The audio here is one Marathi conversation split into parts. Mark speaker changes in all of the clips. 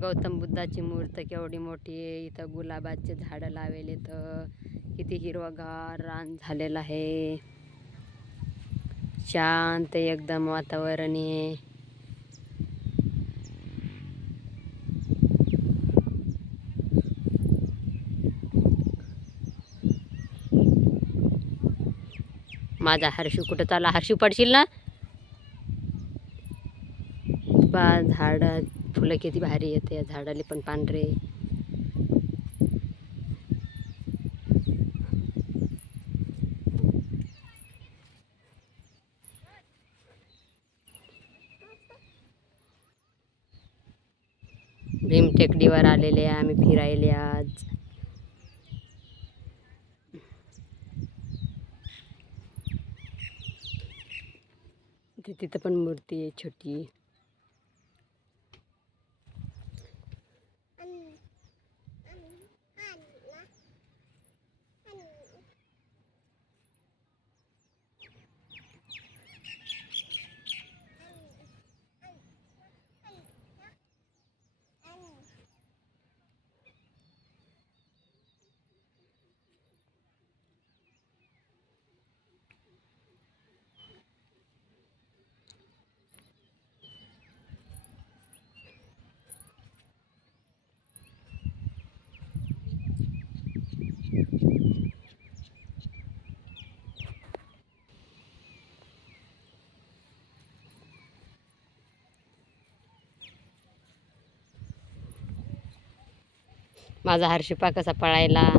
Speaker 1: गौतम बुद्धाची मूर्त केवढी मोठी आहे. इथं गुलाबाचे झाडं लावेले तर किती हिरवगार रान झालेलं आहे. शांत एकदम वातावरण आहे. माझा हर्षू कुठं चालला? हर्षू पडशील ना? बा झाड फुलं किती भारी येते झाडाले झाडाला पण पांढरे. भीम टेकडीवर आलेले आहे आम्ही फिरायले आज. तिथं पण मूर्ती आहे छोटी. माझा हर्षपा कसा पळायला?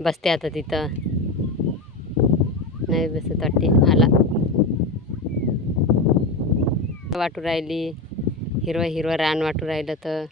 Speaker 1: बसते आता तिथं. नाही बसत वाटते आला. वाटू राहिली. हिरवं हिरवं रान वाटू राहिलं तर.